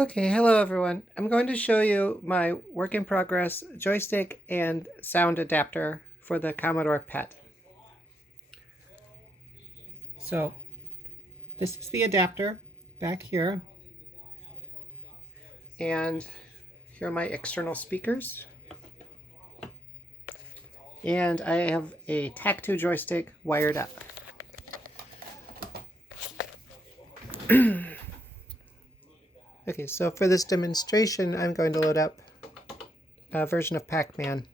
Okay, hello everyone. I'm going to show you my work in progress joystick and sound adapter for the Commodore PET. So this is the adapter back here, and here are my external speakers. And I have a TAC2 joystick wired up. Okay, so for this demonstration, I'm going to load up a version of Pac-Man.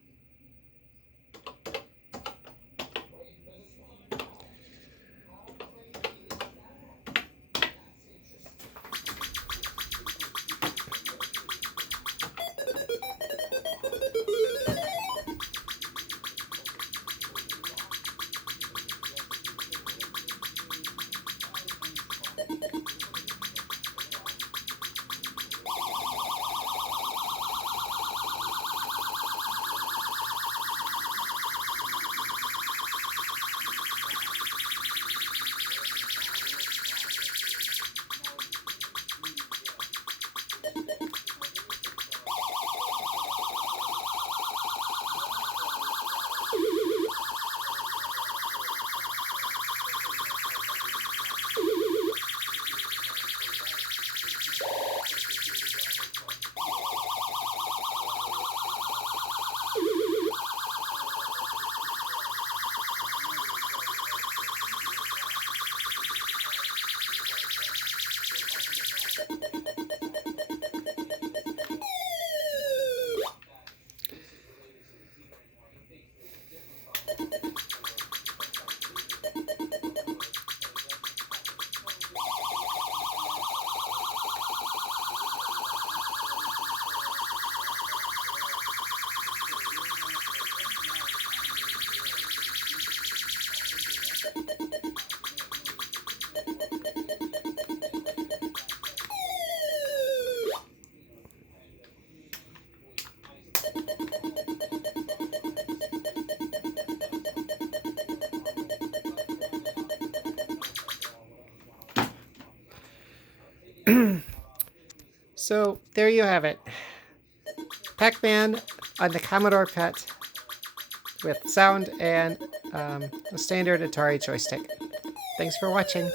So there you have it. Pac-Man on the Commodore PET with sound and a standard Atari joystick. Thanks for watching.